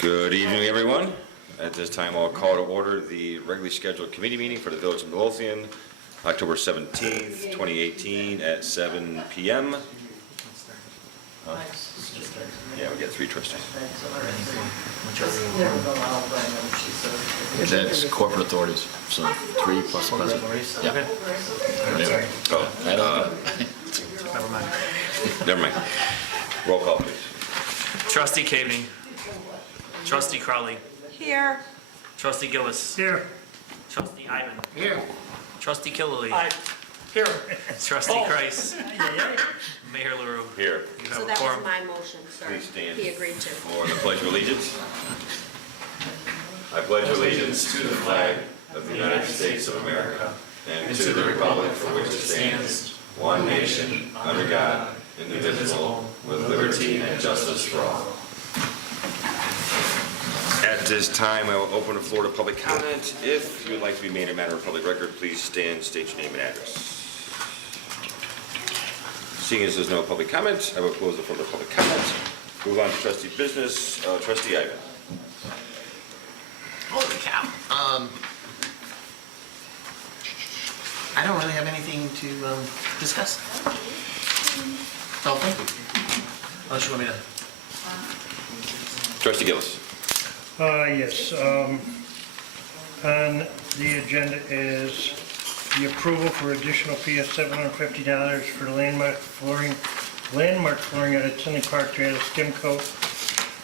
Good evening, everyone. At this time, I'll call to order the regularly scheduled committee meeting for the Village of Midlothian, October 17th, 2018 at 7 p.m. Yeah, we got 3 trustees. That's corporate authorities, so 3 plus the president. Yeah. Oh, Never mind. never mind. Roll call, please. Trustee Caveney. Trustee Crowley. Here. Trustee Gillis. Here. Trustee Ivan. Here. Trustee Killily. Here. Trustee Kreis. Mayor LaRue. Here. You So have a that quorum. was my motion, sir. Please stand He agreed to. for the Pledge of Allegiance. I pledge allegiance to the flag of the United States of America and to the republic for which it stands, one nation, under God, indivisible, with liberty and justice for all. At this time, I will open the floor to public comment. If you would like to be made a matter of public record, please stand, state your name and address. Seeing as there's no public comment, I will close the floor to public comment. Move on to trustee business. Trustee Ivan. Holy cow. I don't really have anything to discuss. So, thank you. Unless you want me to. Trustee Gillis. Yes, on the agenda is the approval for additional fee of $750 for the landmark flooring at Tinley Park to add a skim coat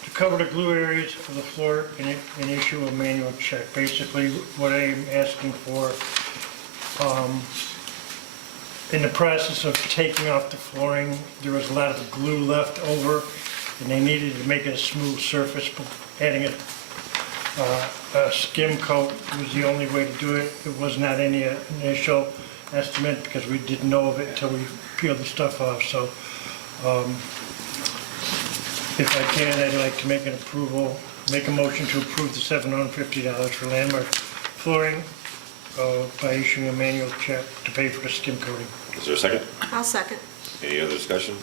to cover the glue areas of the floor and issue a manual check. Basically, what I am asking for, in the process of taking off the flooring, there was a lot of glue left over, and they needed to make it a smooth surface. Adding a skim coat was the only way to do it. It was not any initial estimate because we didn't know of it until we peeled the stuff off. So if I can, I'd like to make a motion to approve the $750 for landmark flooring by issuing a manual check to pay for the skim coating. Is there a second? I'll second. Any other discussion?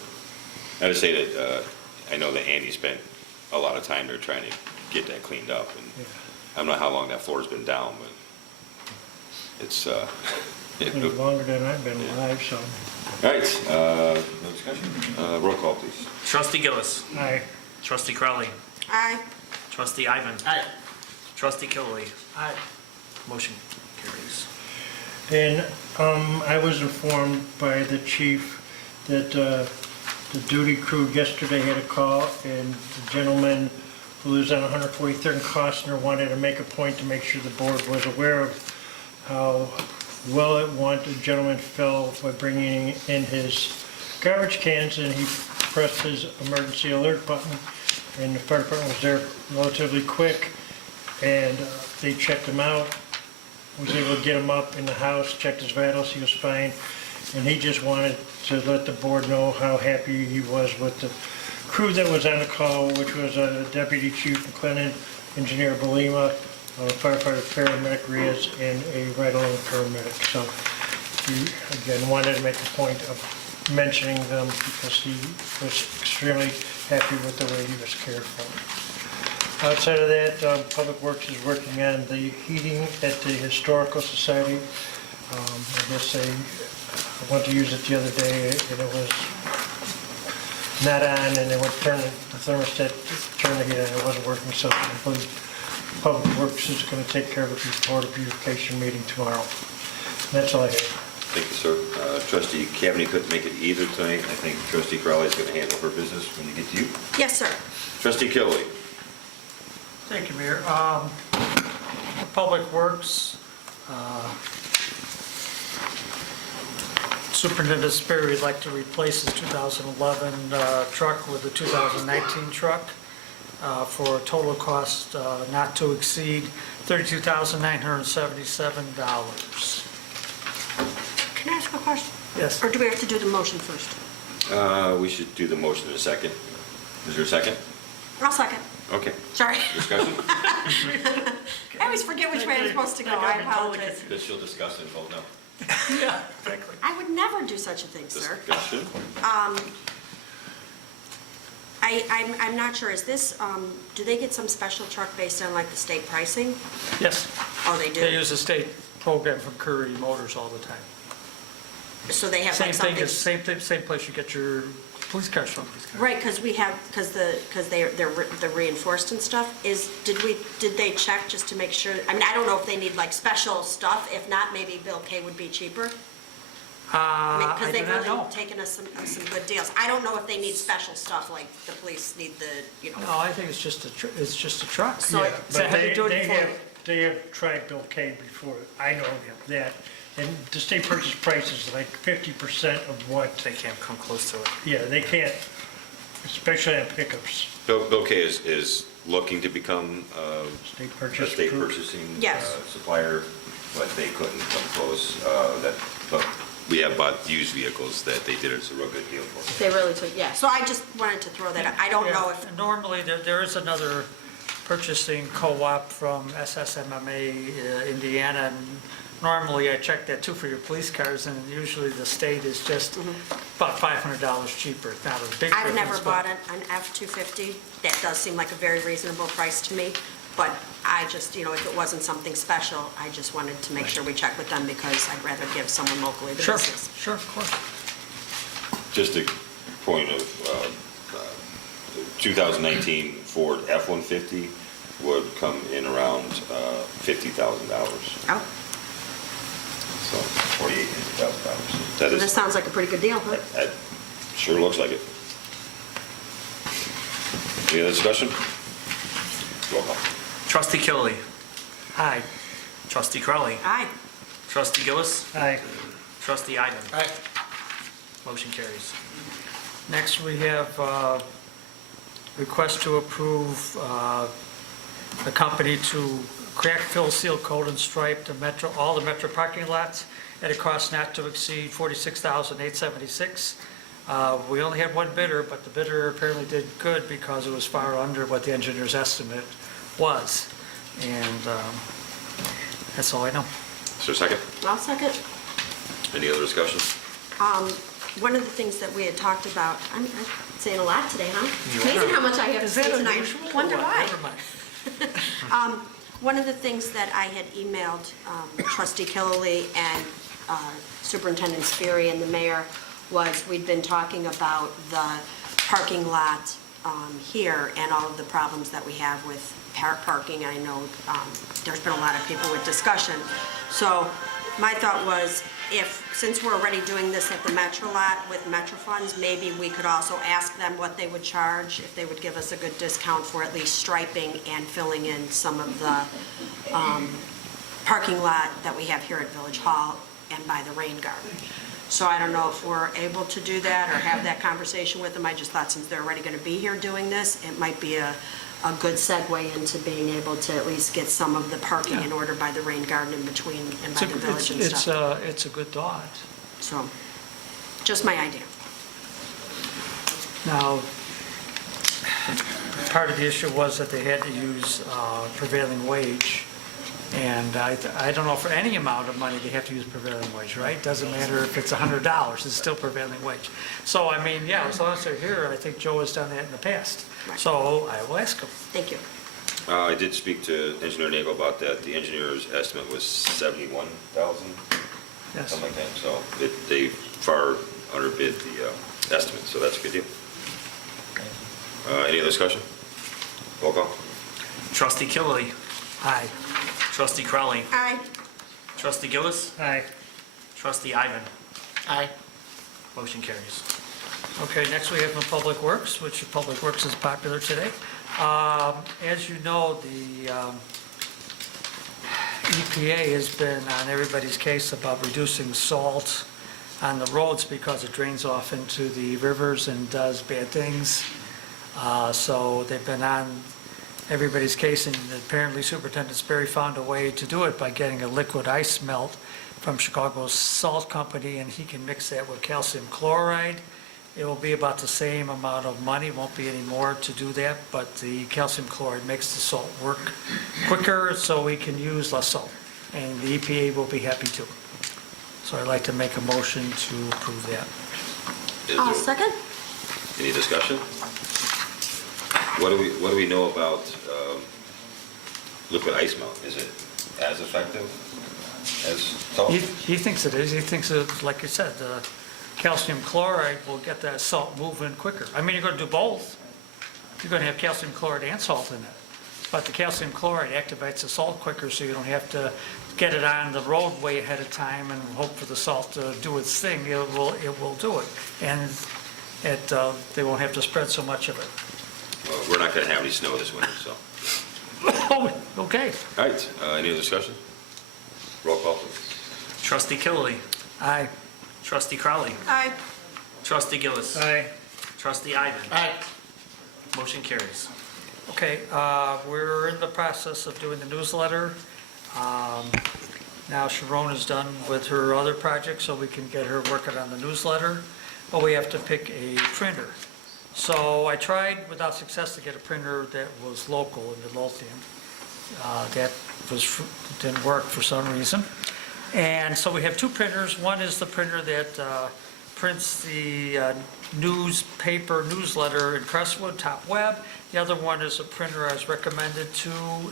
I would say that I know that Andy spent a lot of time there trying to get that cleaned up, and Yeah. I don't know how long that floor's been down, but it's It's been longer than I've been alive, so. all right. No discussion. Roll call, please. Trustee Gillis. Aye. Trustee Crowley. Aye. Trustee Ivan. Aye. Trustee Killily. Aye. Motion carries. And I was informed by the chief that the duty crew yesterday had a call, and the gentleman who lives on 143rd and Costner wanted to make a point to make sure the board was aware of how well it went. The gentleman fell by bringing in his garbage cans, and he pressed his emergency alert button, and the fire department was there relatively quick, and they checked him out. Was able to get him up in the house, checked his vitals, he was fine, and he just wanted to let the board know how happy he was with the crew that was on the call, which was Deputy Chief McLennan, Engineer Belima, firefighter paramedic Riaz, and a ride-along paramedic. So he, again, wanted to make a point of mentioning them because he was extremely happy with the way he was cared for. Outside of that, Public Works is working on the heating at the Historical Society. I guess I went to use it the other day, and it was not on, and they went turn the thermostat, turn the heat on, it wasn't working, so I believe Public Works is going to take care of it before the beautification meeting tomorrow. That's all I have. Thank you, sir. Trustee Cavaney couldn't make it either tonight. I think Trustee Crowley is going to handle her business when you get to you. Yes, sir. Trustee Killily. Thank you, Mayor. Public Works, Superintendent Sperry would like to replace his 2011 truck with a 2019 truck for a total cost not to exceed $32,977. Can I ask a question? Yes. Or do we have to do the motion first? We should do the motion in a second. Is there a second? I'll second. Okay. Sorry. Discussion? I always forget which way I'm supposed to go. I apologize. That she'll discuss and vote no. Yeah, exactly. I would never do such a thing, sir. Discussion? I'm not sure, is this, do they get some special truck based on like the state pricing? Yes, Oh, they they do? use a state program from Curry Motors all the time. So they have Same like thing, something? as same thing, same place you get your police cars from. Right, because they're reinforced and stuff, did they check just to make sure, I mean, I don't know if they need like special stuff, if not, maybe Bill K would be cheaper? I Because do they've not really know. taken us some good deals. I don't know if they need special stuff, like the police need the, you know. No, I think it's just it's just a truck. So it- It's a But heavy duty Ford. they have tried Bill K before, I know that, and the state purchase price is like 50% of what, They can't come close to it. yeah, they can't, especially on pickups, Bill K is looking to become state a purchase. state approved. purchasing Yes. supplier, but they couldn't come close. But we have bought used vehicles that they did, it's a real good deal for us. They really took, yeah, so I just wanted to throw that out. I don't know Yeah, if, and normally, there is another purchasing co-op from SSMMA, Indiana, and normally I check that too for your police cars, and usually the state is just about $500 cheaper, it's not a big difference. I've never but- bought an F-250. That does seem like a very reasonable price to me, but I just, you know, if it wasn't something special, I just wanted to make sure we check with them because I'd rather give someone locally the Sure, business. sure, of course. Just a point of, 2019 Ford F-150 would come in around $50,000, Oh, so $48,000. That so this is, sounds like a pretty good deal, huh? that sure looks like it. Any other discussion? Roll call. Trustee Killy. Aye. Trustee Crowley. Aye. Trustee Gillis. Aye. Trustee Ivan. Aye. Motion carries. Next, we have request to approve the company to crack, fill, seal, coat, and stripe all the Metro parking lots at a cost not to exceed $46,876. We only had one bidder, but the bidder apparently did good because it was far under what the engineer's estimate was. And that's all I know. Is there a second? I'll second. Any other discussion? One of the things that we had talked about, I'm saying a lot today, huh? Amazing how much I have to Is say that tonight. unusual or Wonder what? why. Never mind. One of the things that I had emailed trustee Killily and Superintendent Sperry and the mayor was we'd been talking about the parking lot here and all of the problems that we have with parking. I know there's been a lot of people with discussion. So my thought was since we're already doing this at the Metro lot with Metro funds, maybe we could also ask them what they would charge, if they would give us a good discount for at least striping and filling in some of the parking lot that we have here at Village Hall and by the rain garden. So I don't know if we're able to do that or have that conversation with them. I just thought since they're already going to be here doing this, it might be a good segue into being able to at least get some of the parking in order by the rain garden in between and by the village and stuff. It's a good thought. So, just my idea. Now, part of the issue was that they had to use prevailing wage, and I don't know, for any amount of money, they have to use prevailing wage, right? Doesn't matter if it's $100, it's still prevailing wage. So, I mean, yeah, as long as they're here, I think Joe has done that in the past. Right. So I will ask him. Thank you. I did speak to Engineer Nagel about that. The engineer's estimate was 71,000, Yes. something like that. So they far underbid the estimate, so that's a good deal. Any other discussion? Roll call. Trustee Killy. Aye. Trustee Crowley. Aye. Trustee Gillis. Aye. Trustee Ivan. Aye. Motion carries. Okay, next we have the Public Works, which Public Works is popular today. As you know, the EPA has been on everybody's case about reducing salt on the roads because it drains off into the rivers and does bad things. So they've been on everybody's case, and apparently Superintendent Sperry found a way to do it by getting a liquid ice melt from Chicago's salt company, and he can mix that with calcium chloride. It will be about the same amount of money, won't be any more to do that, but the calcium chloride makes the salt work quicker, so we can use less salt, and the EPA will be happy too. So I'd like to make a motion to approve that. Is I'll there second. any discussion? What do we know about liquid ice melt? Is it as effective as salt? He thinks it is. He thinks it, like you said, the calcium chloride will get that salt moving quicker. I mean, you're going to do both. You're going to have calcium chloride and salt in it. But the calcium chloride activates the salt quicker, so you don't have to get it on the roadway ahead of time and hope for the salt to do its thing. It will do it. And they won't have to spread so much of it. Well, we're not going to have any snow this winter, so. Oh, okay. All right, any other discussion? Roll call, please. Trustee Killily. Aye. Trustee Crowley. Aye. Trustee Gillis. Aye. Trustee Ivan. Aye. Motion carries. Okay, we're in the process of doing the newsletter. Now Sharon is done with her other project, so we can get her working on the newsletter, but we have to pick a printer. So I tried without success to get a printer that was local in Midlothian. That didn't work for some reason. And so we have two printers. One is the printer that prints the newspaper newsletter in Crestwood, Top Web. The other one is a printer I was recommended to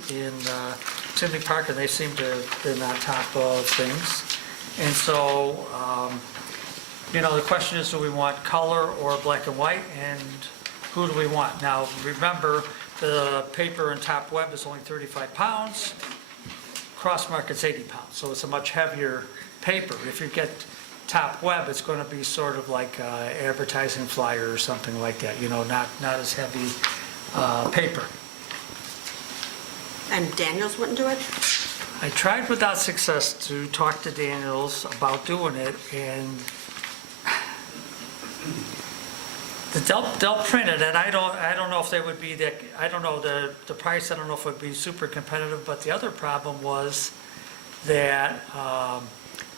in Tinley Park, and they seem to have been on top of things. And so, the question is, do we want color or black and white, and who do we want? Now, remember, the paper in Top Web is only 35 pounds. Crossmark is 80 pounds, so it's a much heavier paper. If you get Top Web, it's going to be sort of like advertising flyer or something like that, not as heavy paper. And Daniels wouldn't do it? I tried without success to talk to Daniels about doing it, and they'll print it, and I don't know if they would be that, I don't know the price, I don't know if it would be super competitive, but the other problem was that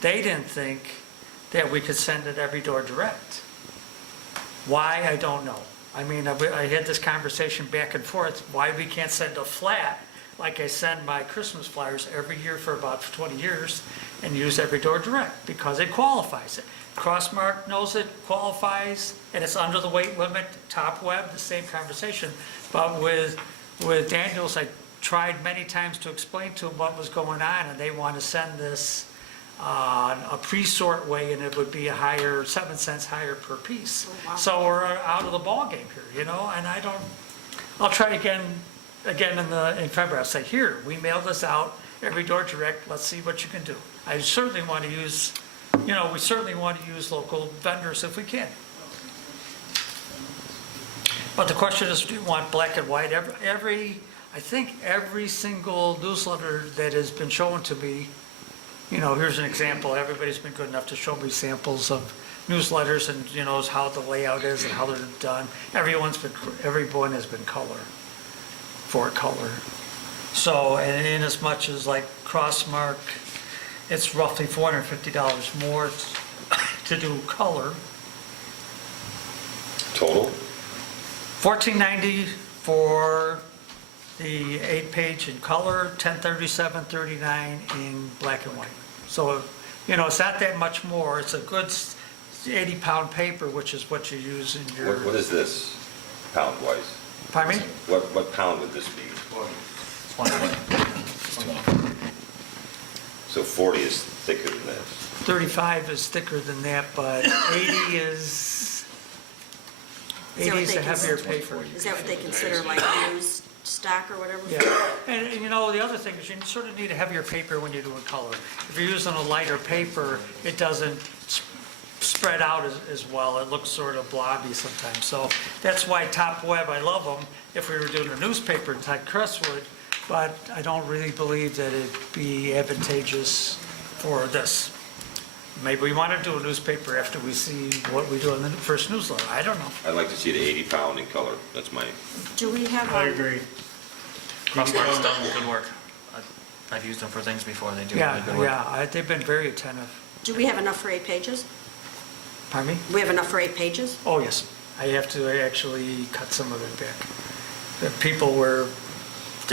they didn't think that we could send it every door direct. Why, I don't know. I mean, I had this conversation back and forth, why we can't send a flat, like I send my Christmas flyers every year for about 20 years, and use every door direct, because it qualifies it. Crossmark knows it qualifies, and it's under the weight limit. Top Web, the same conversation. But with Daniels, I tried many times to explain to them what was going on, and they want to send this a pre-sort way, and it would be 7 cents higher per piece. Oh, wow. So we're out of the ballgame here, and I'll try again in February. I'll say, here, we mail this out, every door direct, let's see what you can do. I certainly want to use, we certainly want to use local vendors if we can. But the question is, do you want black and white? I think every single newsletter that has been shown to me, here's an example. Everybody's been good enough to show me samples of newsletters and, how the layout is and how they're done. Every one has been for color. So, and in as much as like Crossmark, it's roughly $450 more to do color. Total? $14.90 for the 8-page in color, $1037.39 in black and white. So, it's not that much more. It's a good 80-pound paper, which is what you use in your... What is this, pound-wise? Pardon me? What pound would this be? 20. So 40 is thicker than this. 35 is thicker than that, but 80 is Is that what a they heavier consider- paper. Is that what they consider like news stock or whatever? Yeah, and the other thing is you sort of need a heavier paper when you're doing color. If you're using a lighter paper, it doesn't spread out as well. It looks sort of blobby sometimes. So that's why Top Web, I love them if we were doing a newspaper type Crestwood, but I don't really believe that it'd be advantageous for this. Maybe we want to do a newspaper after we see what we do in the first newsletter. I don't know. I'd like to see the 80-pound in color. That's my, Do we have, I agree. Crossmark's done good work. I've used them for things before. They do really good work. They've been very attentive. do we have enough for 8 pages? Pardon me? We have enough for 8 pages? Oh, yes. I have to actually cut some of it back. The people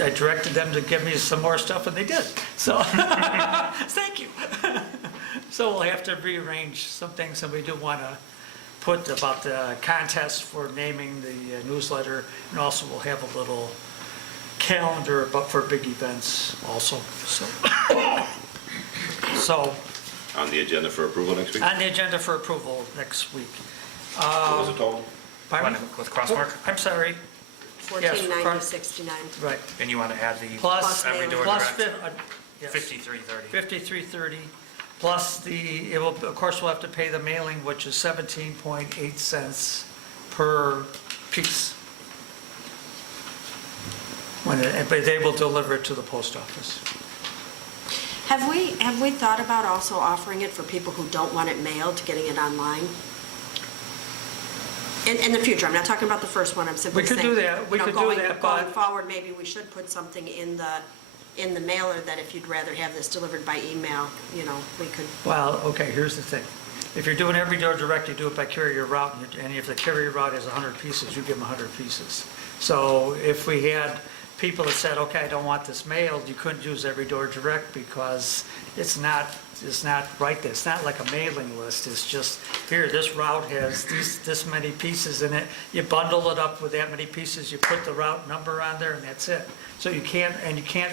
I directed them to give me some more stuff, and they did. So, thank you. So we'll have to rearrange some things, and we do want to put about the contest for naming the newsletter, and also we'll have a little calendar but for big events also, so. So, On the agenda for approval next week? on the agenda for approval next week. What was the total? Pardon? With Crossmark? I'm sorry, Yes, for 1490.69. right. And you want to add the Plus, every door plus direct? yes. 5330. 5330, plus it will, of course, we'll have to pay the mailing, which is 17.8 cents per piece. But they will deliver it to the post office. Have we thought about also offering it for people who don't want it mailed, getting it online? In the future, I'm not talking about the first one, I'm simply We saying. could do that. We could do that, Going but- forward, maybe we should put something in the mailer that if you'd rather have this delivered by email, we could. Well, okay, here's the thing. If you're doing every door direct, you do it by carrier route, and if the carrier route has 100 pieces, you give them 100 pieces. So if we had people that said, okay, I don't want this mailed, you couldn't use every door direct because it's not right there. It's not like a mailing list. It's just, here, this route has this many pieces in it. You bundle it up with that many pieces, you put the route number on there, and that's it. So you can't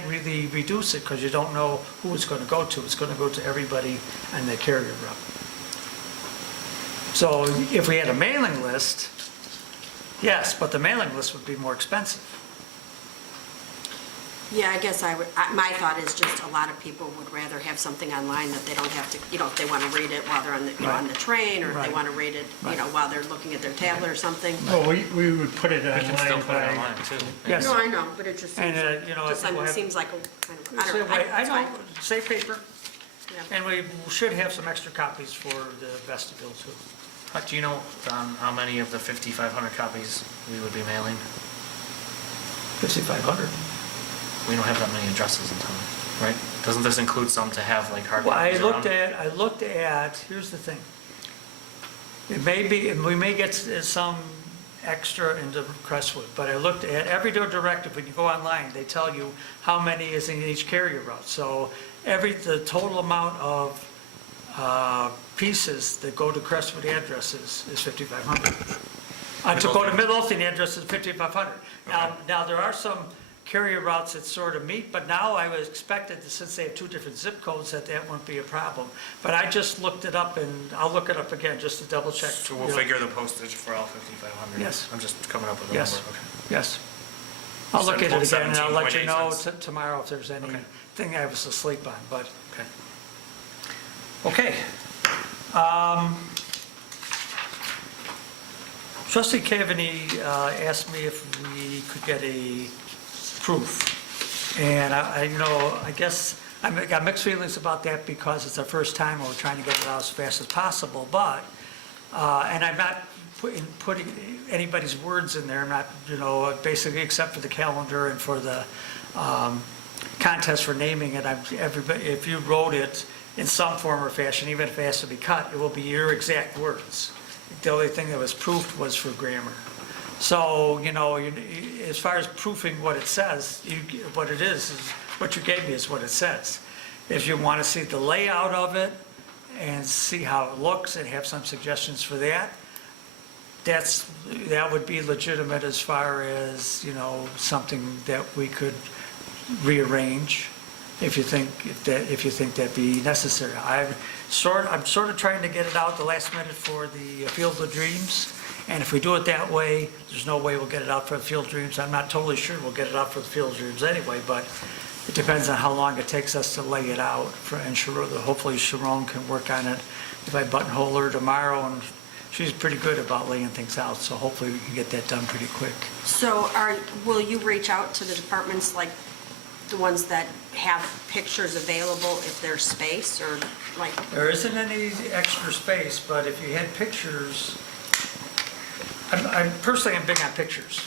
really reduce it because you don't know who it's going to go to. It's going to go to everybody on the carrier route. So if we had a mailing list, yes, but the mailing list would be more expensive. Yeah, I guess my thought is just a lot of people would rather have something online that they don't have to, if they want to read it while they're on the, on the train, or if they Right. want to read it, while they're looking at their tablet or something. Well, we would put it We can still online put it by, online too. Yes. No, I know, but it just seems, And, if seems like, I So, don't know. I It's know, fine. save paper, Yeah. and we should have some extra copies for the vestibule too. Do you know how many of the 5,500 copies we would be mailing? 5,500. We don't have that many addresses in town, right? Doesn't this include some to have like hard Well, copies around? I looked at, here's the thing. It may be, and we may get some extra into Crestwood, but I looked at every door directive, when you go online, they tell you how many is in each carrier route. So the total amount of pieces that go to Crestwood addresses is 5,500. To go to Midlothian address is 5,500. Now, there are some carrier routes that sort of meet, but now I was expected, since they have two different zip codes, that wouldn't be a problem. But I just looked it up, and I'll look it up again just to double check. So we'll figure the postage for all 5,500? Yes. I'm just coming up with a Yes. number, okay. Yes. I'll look at it again, and I'll let you know 17.8 tomorrow if there's Okay. anything I was asleep on, but, Okay. okay. Trustee Cavaney asked me if we could get a proof. And I guess I got mixed feelings about that because it's our first time and we're trying to get it out as fast as possible, but, and I'm not putting anybody's words in there, I'm not, basically except for the calendar and for the contest for naming it, if you wrote it in some form or fashion, even if it has to be cut, it will be your exact words. The only thing that was proofed was for grammar. So, as far as proofing what it says, what it is what you gave me is what it says. If you want to see the layout of it and see how it looks and have some suggestions for that, that would be legitimate as far as, something that we could rearrange if you think that'd be necessary. I'm sort of trying to get it out the last minute for the Field of Dreams. And if we do it that way, there's no way we'll get it out for the Field of Dreams. I'm not totally sure we'll get it out for the Field of Dreams anyway, but it depends on how long it takes us to lay it out. And hopefully Sharon can work on it. If I buttonhole her tomorrow, and she's pretty good about laying things out, so hopefully we can get that done pretty quick. So will you reach out to the departments, like the ones that have pictures available if there's space, or like? There isn't any extra space, but if you had pictures, I'm personally big on pictures.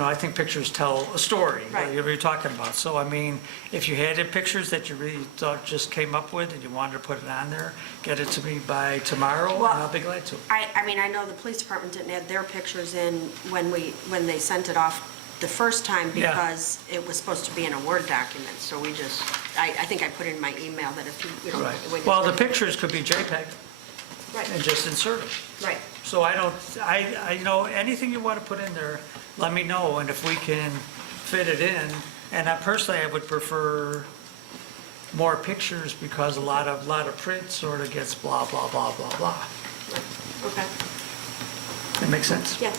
I think pictures tell a story, Right. whatever you're talking about. So, if you had pictures that you really thought just came up with and you wanted to put it on there, get it to me by tomorrow, and Well, I'll be glad to. I know the police department didn't add their pictures in when they sent it off the first time Yeah. because it was supposed to be in a Word document, so I think I put in my email that if you, Right. when you- Well, the pictures could be JPEG. Right. and just insert them. Right. So you know, anything you want to put in there, let me know, and if we can fit it in. And I personally, I would prefer more pictures because a lot of print sort of gets blah, blah, blah, blah, blah. Okay. That makes sense? Yeah.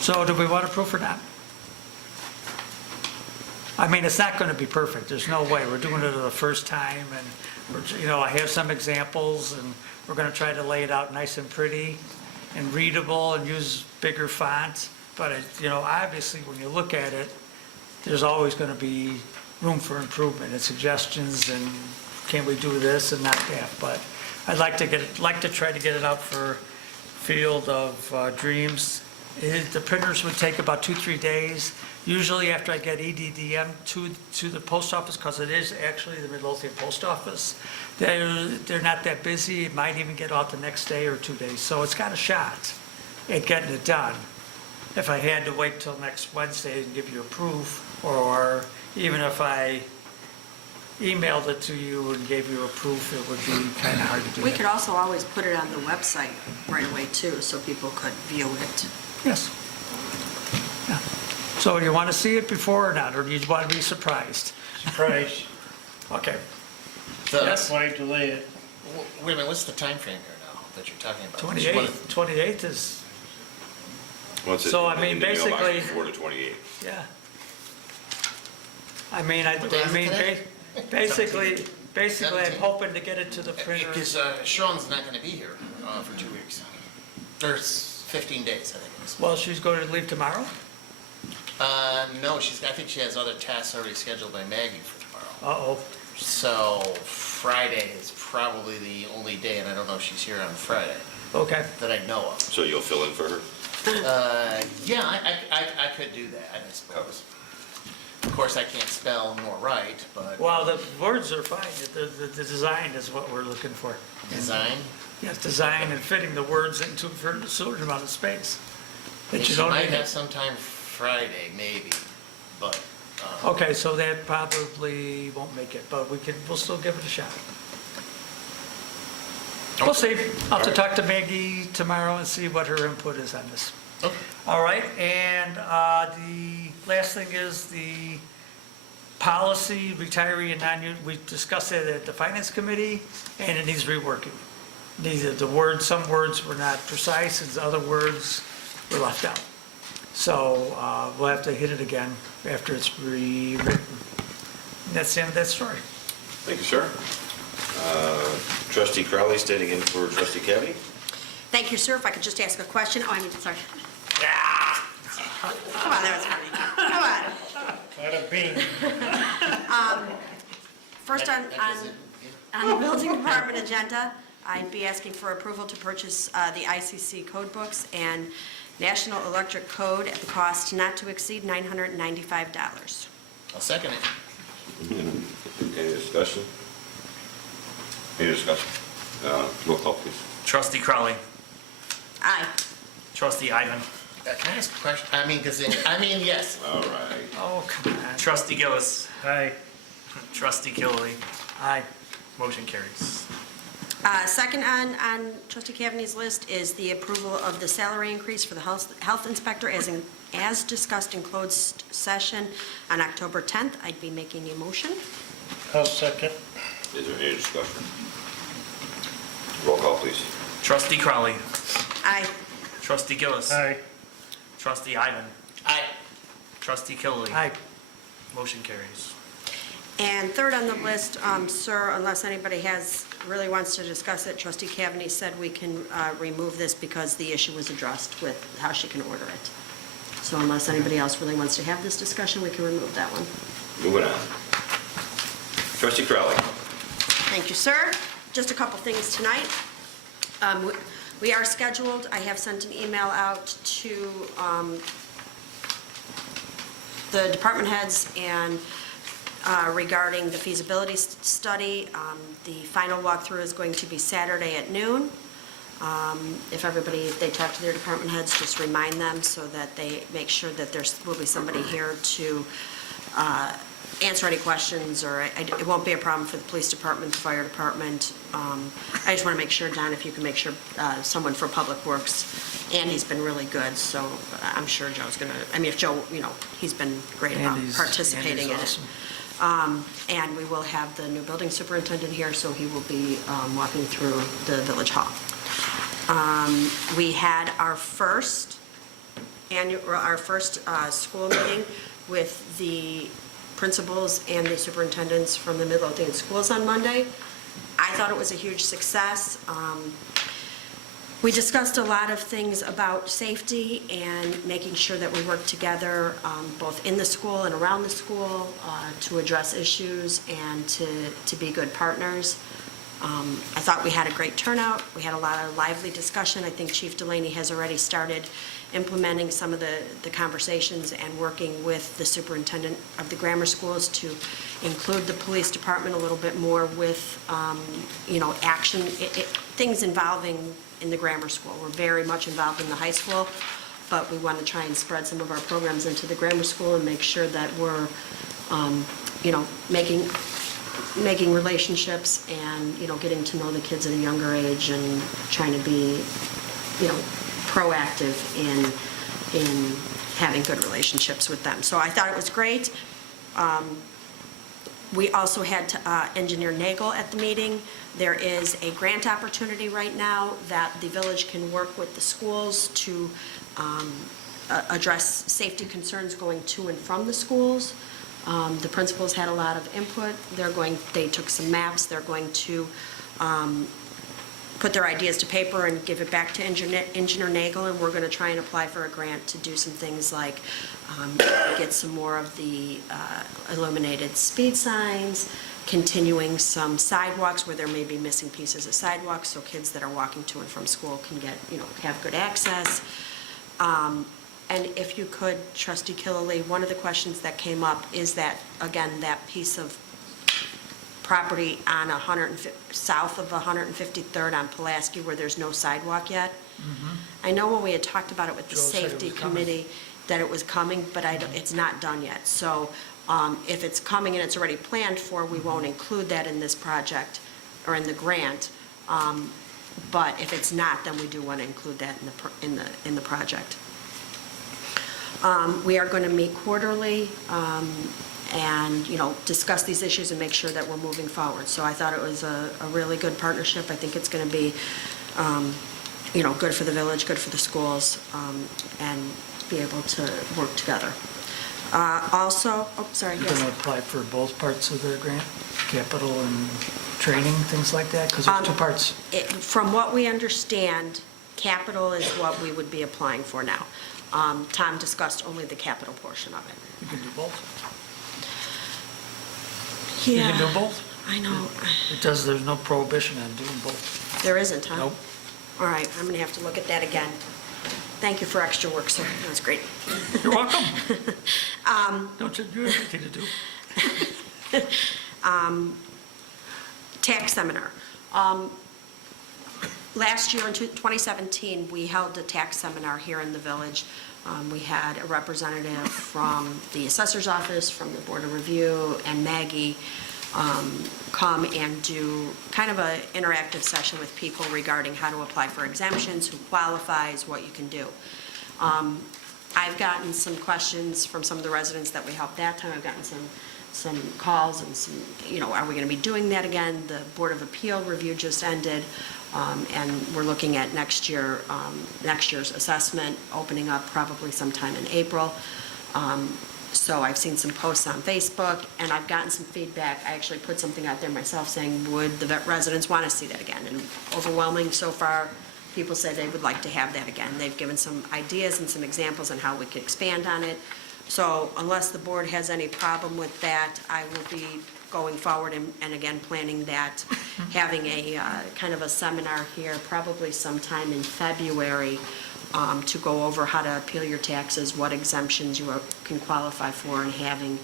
So do we want to approve or not? I mean, it's not going to be perfect, there's no way, we're doing it the first time, and, you know, I have some examples, and we're going to try to lay it out nice and pretty and readable and use bigger font, but, you know, obviously, when you look at it, there's always going to be room for improvement and suggestions, and can we do this and not that, but I'd like to try to get it out for Field of Dreams. The printers would take about 2-3 days. Usually after I get EDDM to the post office, because it is actually the Midlothian Post Office, they're not that busy. It might even get out the next day or 2 days. So it's got a shot at getting it done. If I had to wait till next Wednesday and give you a proof, or even if I emailed it to you and gave you a proof, it would be kind of hard to do. We could also always put it on the website right away too, so people could view it. Yes. Yeah. So do you want to see it before or not, or do you want to be surprised? Surprise. Okay. The- Yes. Why delay it? Wait a minute, what's the time frame here now that you're talking about? 28th is, Once it- So, I mean, in the mailbox basically- Before the 28th. yeah. I mean, What day is it today? basically, I'm 17th. hoping to get it to the printer. Because Sean's not gonna be here for 2 weeks. There's 15 days, I think it is. Well, she's going to leave tomorrow? No, I think she has other tasks already scheduled by Maggie for tomorrow. Uh-oh. So Friday is probably the only day, and I don't know if she's here on Friday, Okay. that I know of. So you'll fill in for her? Yeah, I could do that, I suppose. Of course, I can't spell nor write, but Well, the words are fine. The design is what we're looking for. design. Yes, design and fitting the words into a certain amount of space. That She you don't might need. have sometime Friday, maybe, but, Okay, so that probably won't make it, but we'll still give it a shot. We'll see. I'll have to talk to Maggie tomorrow and see what her input is on this. okay. All right, and the last thing is the policy, retiree and non-union, we discussed it at the finance committee, and it needs reworking. Some words were not precise, and other words were left out. So we'll have to hit it again after it's rewritten. That's the end of that story. Thank you, sir. Trustee Crowley standing in for Trustee Kavanaugh. Thank you, sir. If I could just ask a question. Oh, I mean, sorry. Come on, that was funny. Come on. Not a bean. First on the building department agenda, I'd be asking for approval to purchase the ICC code books and National Electric Code at the cost not to exceed $995. I'll second it. Any discussion? Any discussion? Roll call, please. Trustee Crowley. Aye. Trustee Ivan. Can I ask a question? Yes. All right. Oh, come on. Trustee Gillis. Aye. Trustee Killily. Aye. Motion carries. Second on trustee Cavaney's list is the approval of the salary increase for the health inspector as discussed in closed session on October 10th. I'd be making a motion. I'll second. Is there any discussion? Roll call, please. Trustee Crowley. Aye. Trustee Gillis. Aye. Trustee Ivan. Aye. Trustee Killily. Aye. Motion carries. And third on the list, sir, unless anybody really wants to discuss it, trustee Cavaney said we can remove this because the issue was addressed with how she can order it. So unless anybody else really wants to have this discussion, we can remove that one. Moving on. Trustee Crowley. Thank you, sir. Just a couple things tonight. We are scheduled, I have sent an email out to the department heads and regarding the feasibility study. The final walkthrough is going to be Saturday at noon. If they talk to their department heads, just remind them so that they make sure that there will be somebody here to answer any questions, or it won't be a problem for the police department, the fire department. I just want to make sure, Don, if you can make sure someone for Public Works. Andy's been really good, so I'm sure Joe's going to, I mean, if Joe, he's been great about participating in it. And we will have the new building superintendent here, so he will be walking through the village hall. We had our first school meeting with the principals and the superintendents from the Midlothian schools on Monday. I thought it was a huge success. We discussed a lot of things about safety and making sure that we work together, both in the school and around the school, to address issues and to be good partners. I thought we had a great turnout. We had a lot of lively discussion. I think Chief Delaney has already started implementing some of the conversations and working with the superintendent of the grammar schools to include the police department a little bit more with, action, things involving in the grammar school. We're very much involved in the high school, but we want to try and spread some of our programs into the grammar school and make sure that we're, making relationships and, getting to know the kids at a younger age and trying to be, proactive in having good relationships with them. So I thought it was great. We also had Engineer Nagel at the meeting. There is a grant opportunity right now that the village can work with the schools to address safety concerns going to and from the schools. The principals had a lot of input. They took some maps. They're going to put their ideas to paper and give it back to Engineer Nagel, and we're going to try and apply for a grant to do some things like get some more of the illuminated speed signs, continuing some sidewalks where there may be missing pieces of sidewalks so kids that are walking to and from school can get, have good access. And if you could, Trustee Killelea, one of the questions that came up is that, again, that piece of property on south of 153rd on Pulaski where there's no sidewalk yet. I know when we had talked about it with the Joe said it safety was coming. committee that it was coming, but it's not done yet. So if it's coming and it's already planned for, we won't include that in this project or in the grant. But if it's not, then we do want to include that in the project. We are going to meet quarterly and, discuss these issues and make sure that we're moving forward. So I thought it was a really good partnership. I think it's going to be, good for the village, good for the schools, and be able to work together. Also, You're going to apply for both parts of the grant, capital and training, things like that? Because there's two parts. From what we understand, capital is what we would be applying for now. Tom discussed only the capital portion of it. You can do both. Yeah. You can do both. I know. There's no prohibition on doing both. There isn't, huh? Nope. All right, I'm going to have to look at that again. Thank you for extra work, sir. That was great. You're welcome. Don't you do anything to do? Tax seminar. Last year in 2017, we held a tax seminar here in the village. We had a representative from the assessor's office, from the Board of Review, and Maggie come and do kind of an interactive session with people regarding how to apply for exemptions, who qualifies, what you can do. I've gotten some questions from some of the residents that we helped that time. I've gotten some calls and some, are we going to be doing that again? The Board of Appeal review just ended, and we're looking at next year's assessment opening up probably sometime in April. So I've seen some posts on Facebook, and I've gotten some feedback. I actually put something out there myself saying, would the residents want to see that again? And overwhelming so far, people say they would like to have that again. They've given some ideas and some examples on how we could expand on it. So unless the board has any problem with that, I will be going forward and again planning that, having a kind of a seminar here probably sometime in February to go over how to appeal your taxes, what exemptions you can qualify for, and having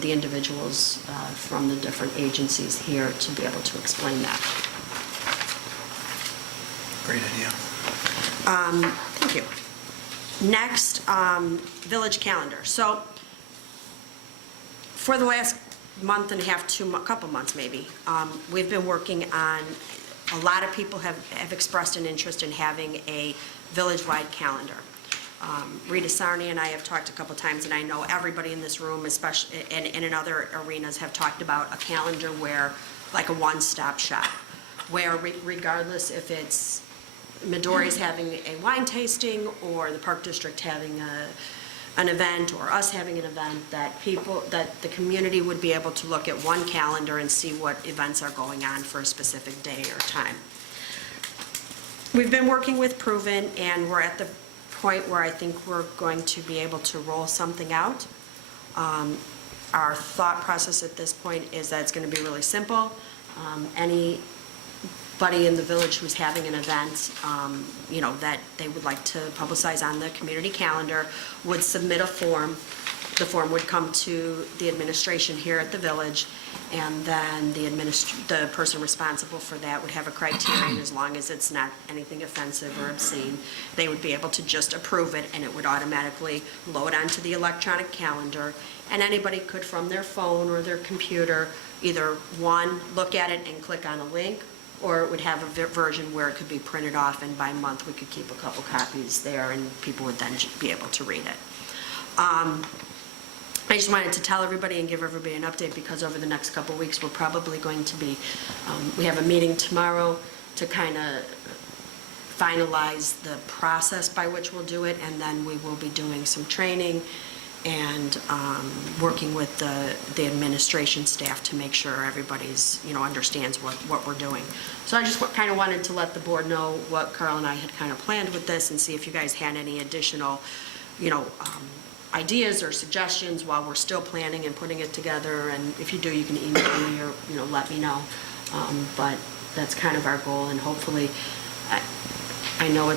the individuals from the different agencies here to be able to explain that. Great idea. Thank you. Next, village calendar. So for the last month and a half, couple months maybe, we've been working on, a lot of people have expressed an interest in having a village-wide calendar. Rita Sarni and I have talked a couple times, and I know everybody in this room, especially, and in other arenas, have talked about a calendar where, like a one-stop shop, where regardless if it's Midori's having a wine tasting, or the Park District having an event, or us having an event, that the community would be able to look at one calendar and see what events are going on for a specific day or time. We've been working with Proven, and we're at the point where I think we're going to be able to roll something out. Our thought process at this point is that it's going to be really simple. Anybody in the village who's having an event, that they would like to publicize on the community calendar would submit a form. The form would come to the administration here at the village, and then the person responsible for that would have a criterion. As long as it's not anything offensive or obscene, they would be able to just approve it, and it would automatically load onto the electronic calendar, and anybody could, from their phone or their computer, either one, look at it and click on a link, or it would have a version where it could be printed off, and by month we could keep a couple copies there, and people would then be able to read it. I just wanted to tell everybody and give everybody an update, because over the next couple of weeks, we're probably going to be, we have a meeting tomorrow to kind of finalize the process by which we'll do it, and then we will be doing some training and working with the administration staff to make sure everybody's, understands what we're doing. So I just kind of wanted to let the board know what Carl and I had kind of planned with this, and see if you guys had any additional, ideas or suggestions while we're still planning and putting it together. And if you do, you can email me or, let me know. But that's kind of our goal, and hopefully, I know I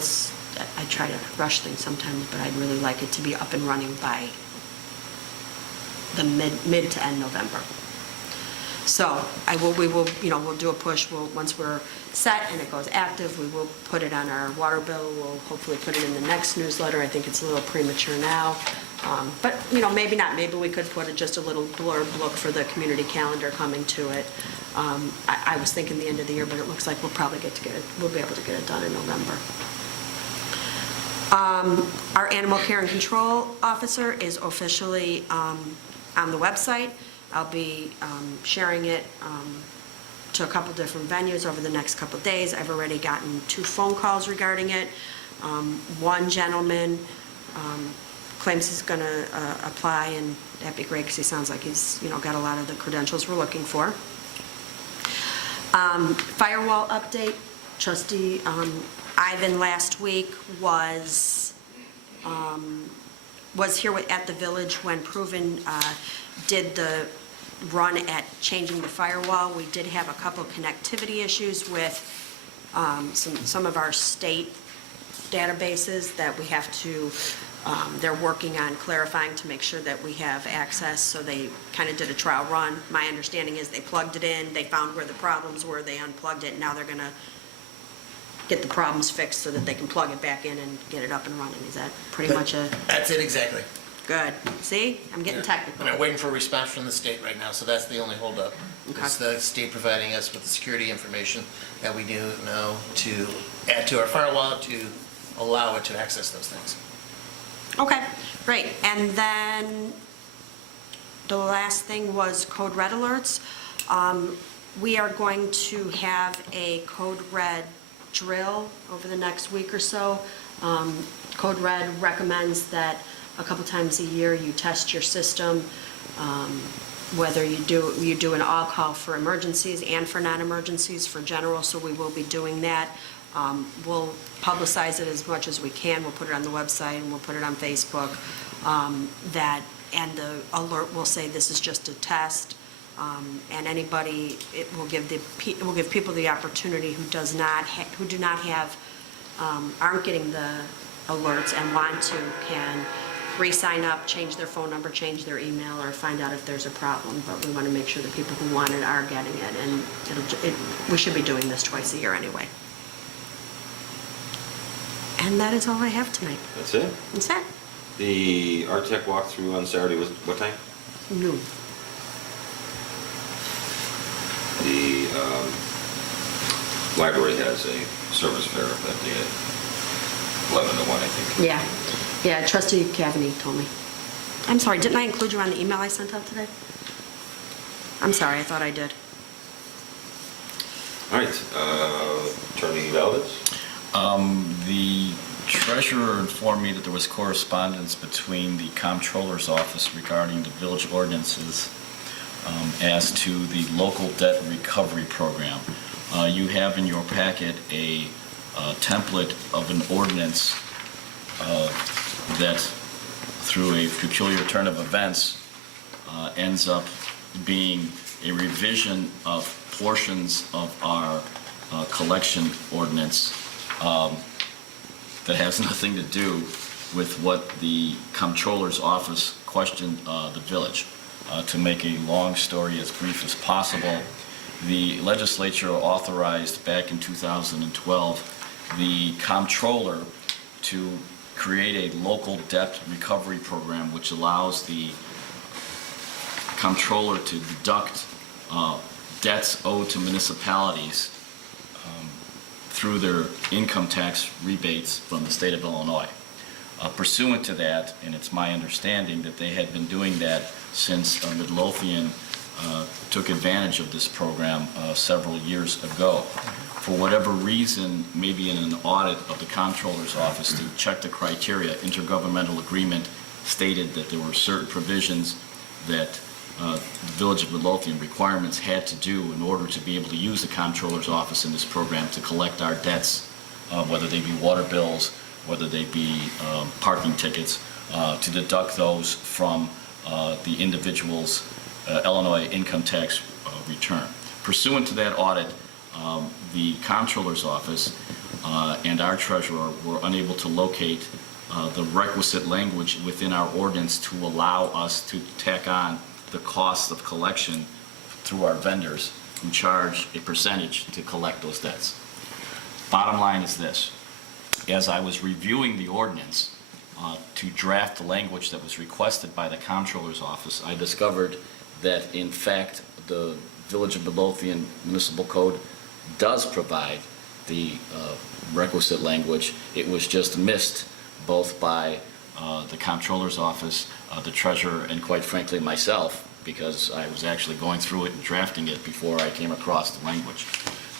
try to rush things sometimes, but I'd really like it to be up and running by the mid to end November. So we will, we'll do a push. Once we're set and it goes active, we will put it on our water bill. We'll hopefully put it in the next newsletter. I think it's a little premature now. But, maybe not. Maybe we could put just a little blurb look for the community calendar coming to it. I was thinking the end of the year, but it looks like we'll probably we'll be able to get it done in November. Our animal care and control officer is officially on the website. I'll be sharing it to a couple different venues over the next couple days. I've already gotten 2 phone calls regarding it. One gentleman claims he's going to apply, and that'd be great because he sounds like he's got a lot of the credentials we're looking for. Firewall update. Trustee Ivan last week was here at the village when Proven did the run at changing the firewall. We did have a couple connectivity issues with some of our state databases that we have to, they're working on clarifying to make sure that we have access, so they kind of did a trial run. My understanding is they plugged it in, they found where the problems were, they unplugged it, and now they're going to get the problems fixed so that they can plug it back in and get it up and running. Is that pretty much a... That's it, exactly. Good. See? I'm getting technical. I'm waiting for a response from the state right now, so that's the only holdup. Okay. It's the state providing us with the security information that we do know to add to our firewall to allow it to access those things. Okay, great. And then the last thing was Code Red alerts. We are going to have a Code Red drill over the next week or so. Code Red recommends that a couple times a year you test your system, whether you do an all-call for emergencies and for non-emergencies for general, so we will be doing that. We'll publicize it as much as we can. We'll put it on the website and we'll put it on Facebook. And the alert will say this is just a test. And anybody, it will give people the opportunity who do not have, aren't getting the alerts and want to, can re-sign up, change their phone number, change their email, or find out if there's a problem. But we want to make sure the people who want it are getting it, and we should be doing this twice a year anyway. And that is all I have tonight. That's it? That's it. The Art Tech walkthrough on Saturday was what time? Noon. library has a service fair that day at 11 to 1, I think. Yeah, trustee Cavany told me. I'm sorry, didn't I include you on the email I sent out today? I'm sorry, I thought I did. All right, Attorney Valdez? The treasurer informed me that there was correspondence between the comptroller's office regarding the village ordinances as to the local debt recovery program. You have in your packet a template of an ordinance that, through a peculiar turn of events, ends up being a revision of portions of our collection ordinance that has nothing to do with what the comptroller's office questioned the village. To make a long story as brief as possible, the legislature authorized back in 2012 the comptroller to create a local debt recovery program which allows the comptroller to deduct debts owed to municipalities through their income tax rebates from the state of Illinois. Pursuant to that, and it's my understanding that they had been doing that since Midlothian took advantage of this program several years ago. For whatever reason, maybe in an audit of the comptroller's office to check the criteria, intergovernmental agreement stated that there were certain provisions that the Village of Midlothian requirements had to do in order to be able to use the comptroller's office in this program to collect our debts, whether they be water bills, whether they be parking tickets, to deduct those from the individual's Illinois income tax return. Pursuant to that audit, the comptroller's office and our treasurer were unable to locate the requisite language within our ordinance to allow us to tack on the cost of collection through our vendors who charge a percentage to collect those debts. Bottom line is this: as I was reviewing the ordinance to draft the language that was requested by the comptroller's office, I discovered that in fact the Village of Midlothian Municipal Code does provide the requisite language. It was just missed both by the comptroller's office, the treasurer, and quite frankly myself, because I was actually going through it and drafting it before I came across the language.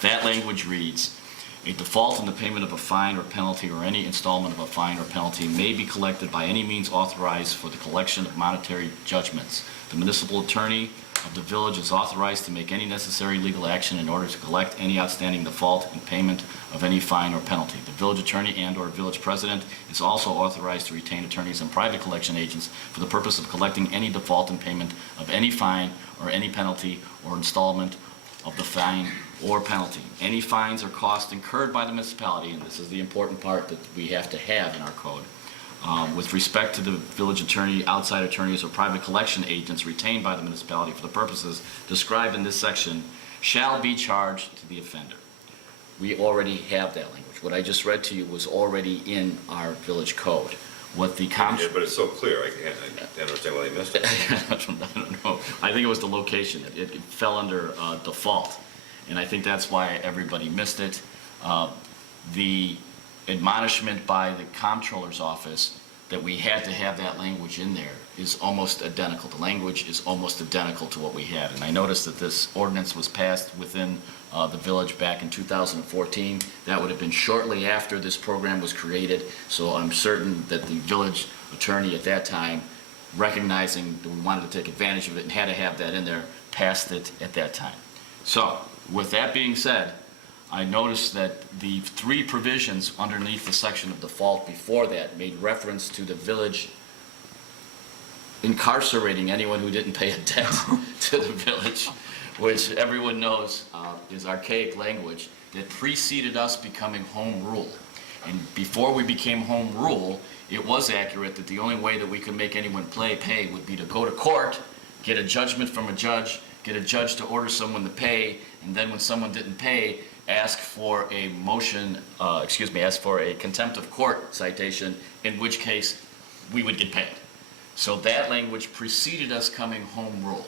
That language reads: a default in the payment of a fine or penalty or any installment of a fine or penalty may be collected by any means authorized for the collection of monetary judgments. The municipal attorney of the village is authorized to make any necessary legal action in order to collect any outstanding default in payment of any fine or penalty. The village attorney and/or village president is also authorized to retain attorneys and private collection agents for the purpose of collecting any default in payment of any fine or any penalty or installment of the fine or penalty. Any fines or costs incurred by the municipality, and this is the important part that we have to have in our code, with respect to the village attorney, outside attorneys, or private collection agents retained by the municipality for the purposes described in this section, shall be charged to the offender. We already have that language. What I just read to you was already in our village code. What the Yeah, but it's so clear, I can't understand why they missed it. I don't know. I think it was the location. It fell under default, and I think that's why everybody missed it. The admonishment by the comptroller's office that we had to have that language in there is almost identical. The language is almost identical to what we had. And I noticed that this ordinance was passed within the village back in 2014. That would have been shortly after this program was created. So I'm certain that the village attorney at that time, recognizing that we wanted to take advantage of it and had to have that in there, passed it at that time. So with that being said, I noticed that the three provisions underneath the section of default before that made reference to the village incarcerating anyone who didn't pay a debt to the village, which everyone knows is archaic language that preceded us becoming home rule. And before we became home rule, it was accurate that the only way that we could make anyone pay would be to go to court, get a judgment from a judge, get a judge to order someone to pay, and then when someone didn't pay, ask for a ask for a contempt of court citation, in which case we would get paid. So that language preceded us coming home rule.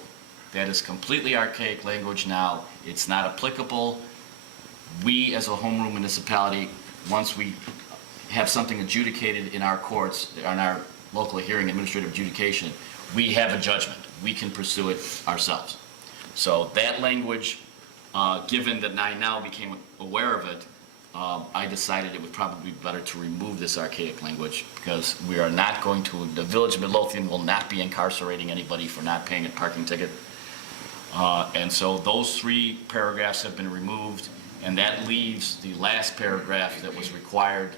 That is completely archaic language now. It's not applicable. we, as a home rule municipality, once we have something adjudicated in our courts, in our local hearing administrative adjudication, we have a judgment. We can pursue it ourselves. So that language, given that I now became aware of it, I decided it would probably be better to remove this archaic language, because we are not going to, the Village of Midlothian will not be incarcerating anybody for not paying a parking ticket. And so those 3 paragraphs have been removed, and that leaves the last paragraph that was required,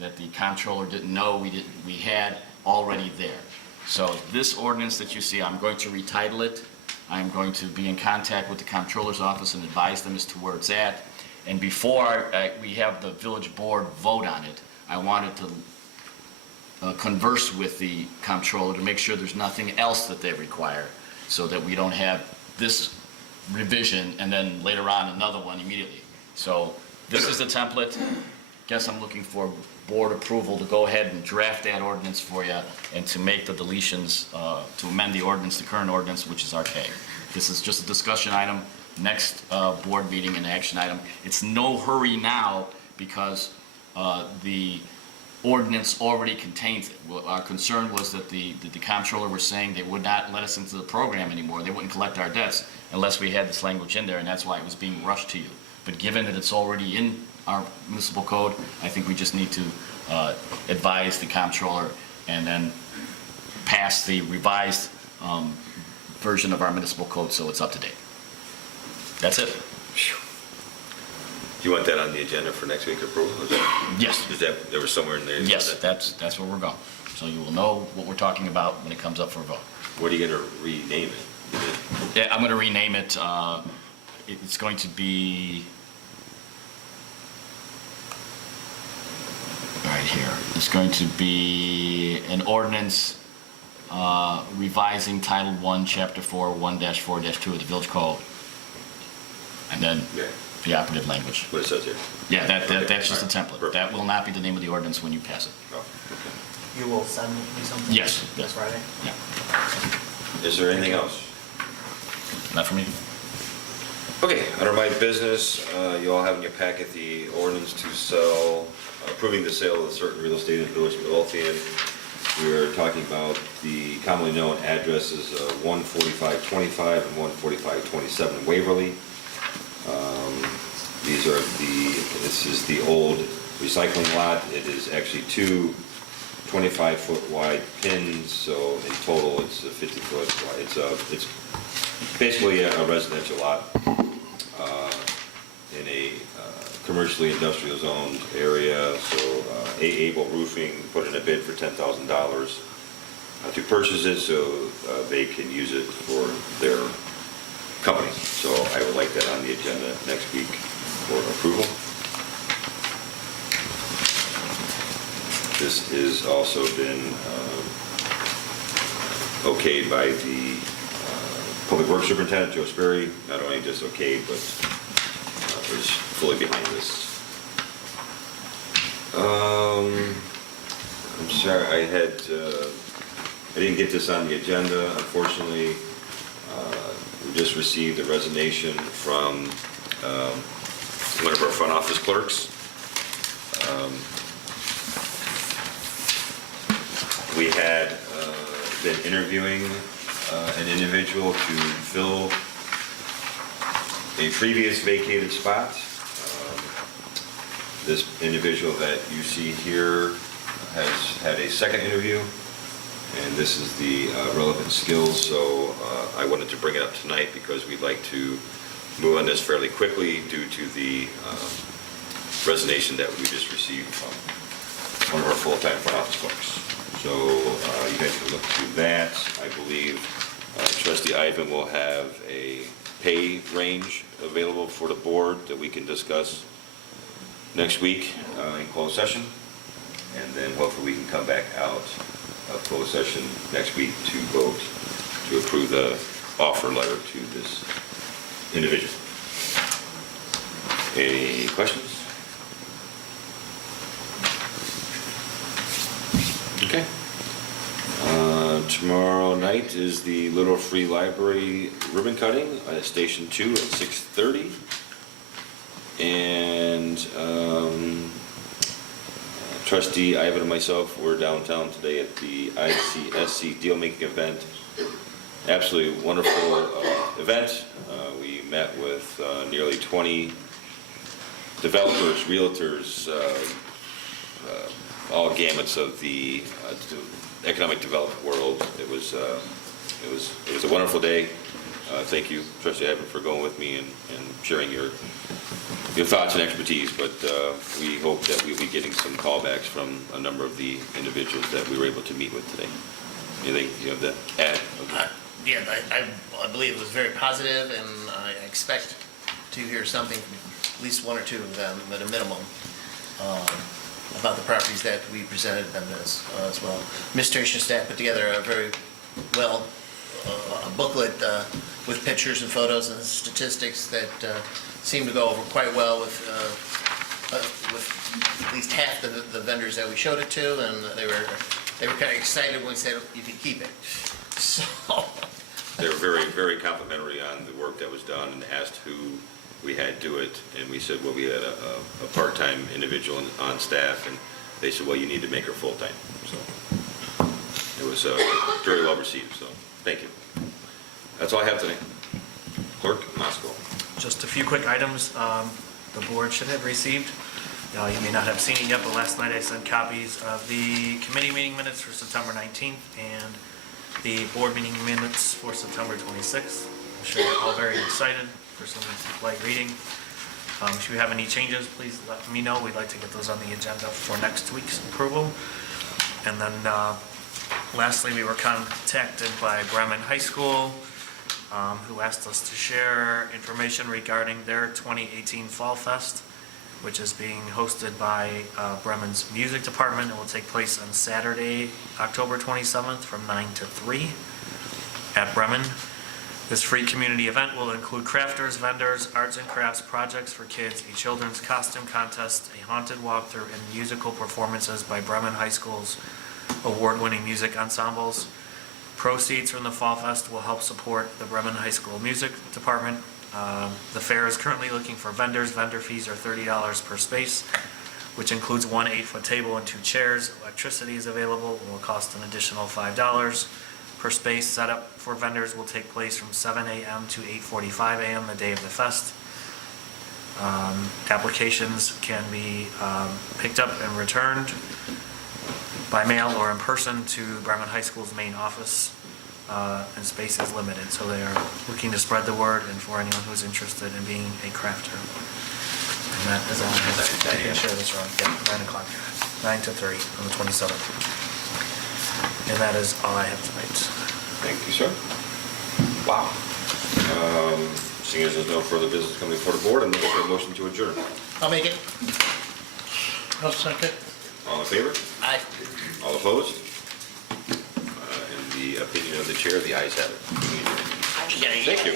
that the comptroller didn't know we had already there. So this ordinance that you see, I'm going to retitle it. I'm going to be in contact with the comptroller's office and advise them as to where it's at. And before we have the village board vote on it, I wanted to converse with the comptroller to make sure there's nothing else that they require, so that we don't have this revision and then later on another one immediately. So this is the template. Guess I'm looking for board approval to go ahead and draft that ordinance for you and to make the deletions, to amend the ordinance, the current ordinance, which is archaic. This is just a discussion item. Next board meeting, an action item. It's no hurry now, because the ordinance already contains it. Our concern was that the comptroller was saying they would not let us into the program anymore. They wouldn't collect our debts unless we had this language in there, and that's why it was being rushed to you. But given that it's already in our municipal code, I think we just need to advise the comptroller and then pass the revised version of our municipal code so it's up to date. That's it. Do you want that on the agenda for next week approval? Yes. Is that, there was somewhere in there? Yes, that's where we're going. So you will know what we're talking about when it comes up for a vote. What are you going to rename it? Yeah, I'm going to rename it, it's going to be, right here, it's going to be an ordinance revising Title 1, Chapter 4, 1-4-2 of the Village Code. And then Yeah. the operative language. What it says here? Yeah, Okay, that's just a all right, template. perfect. That will not be the name of the ordinance when you pass it. Oh, okay. You will send me something? Yes, This yes. Friday? Yeah, Is there anything else? not for me. Okay, under my business, you all have in your packet the ordinance to sell, approving the sale of certain real estate in the Village of Midlothian. We're talking about the commonly known addresses of 14525 and 14527 Waverly. This is the old recycling lot. It is actually 2 25-foot wide pins, so in total it's a 50-foot wide. It's basically a residential lot in a commercially industrial zoned area. So Able Roofing put in a bid for $10,000 to purchase it, so they can use it for their company. So I would like that on the agenda next week for approval. This has also been okayed by the Public Works Superintendent, Joe Sperry. Not only just okayed, but is fully behind this. I'm sorry, I didn't get this on the agenda, unfortunately. We just received a resignation from one of our front office clerks. We had been interviewing an individual to fill a previous vacated spot. This individual that you see here has had a second interview, and this is the relevant skills, so I wanted to bring it up tonight because we'd like to move on this fairly quickly due to the resignation that we just received from one of our full-time front office clerks. So you guys can look through that. I believe Trustee Ivan will have a pay range available for the board that we can discuss next week in closed session. And then hopefully we can come back out of closed session next week to vote to approve the offer letter to this individual. Any questions? Okay. Tomorrow night is the Little Free Library ribbon cutting at Station 2 at 6:30. And Trustee Ivan and myself were downtown today at the ICSC deal-making event. Absolutely wonderful event. We met with nearly 20 developers, realtors, all gamuts of the economic development world. It was a wonderful day. Thank you, Trustee Ivan, for going with me and sharing your thoughts and expertise, but we hope that we'll be getting some callbacks from a number of the individuals that we were able to meet with today. Anything you have to add? Okay. Yeah, I believe it was very positive, and I expect to hear something from at least one or two of them, at a minimum, about the properties that we presented them as well. Administration staff put together a very well a booklet with pictures and photos and statistics that seemed to go over quite well with at least half the vendors that we showed it to, and they were kind of excited when we said you could keep it. So They're very, very complimentary on the work that was done, and asked who we had do it, and we said, well, we had a part-time individual on staff, and they said, well, you need to make her full-time. So it was very well received, so thank you. That's all I have today. Clerk Moscow. Just a few quick items the board should have received. You may not have seen it yet, but last night I sent copies of the committee meeting minutes for September 19th and the board meeting minutes for September 26th. I'm sure you're all very excited for some light reading. If you have any changes, please let me know. We'd like to get those on the agenda for next week's approval. And then lastly, we were contacted by Bremen High School, who asked us to share information regarding their 2018 Fall Fest, which is being hosted by Bremen's music department. It will take place on Saturday, October 27th from 9 to 3 at Bremen. This free community event will include crafters, vendors, arts and crafts projects for kids, a children's costume contest, a haunted walkthrough, and musical performances by Bremen High School's award-winning music ensembles. Proceeds from the Fall Fest will help support the Bremen High School Music Department. The fair is currently looking for vendors. Vendor fees are $30 per space, which includes one 8-foot table and 2 chairs. Electricity is available and will cost an additional $5 per space. Setup for vendors will take place from 7 a.m. to 8:45 a.m. the day of the fest. Applications can be picked up and returned by mail or in person to Bremen High School's main office, and space is limited, so they are looking to spread the word and for anyone who's interested in being a crafter. And that is all I have. I didn't share this wrong. Yeah, 9 o'clock, 9 to 3 on the 27th. And that is all I have tonight. Thank you, sir. Wow. Seeing as there's no further business coming before the board, I'm looking for a motion to adjourn. I'll make it. I'll second. All in favor? Aye. All opposed? In the opinion of the chair, the ayes have it. Thank you.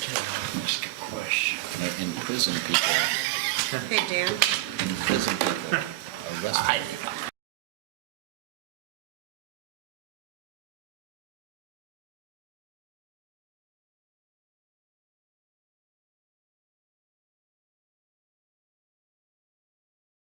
Can I ask a question? In prison, people, Hey, Dan. arrested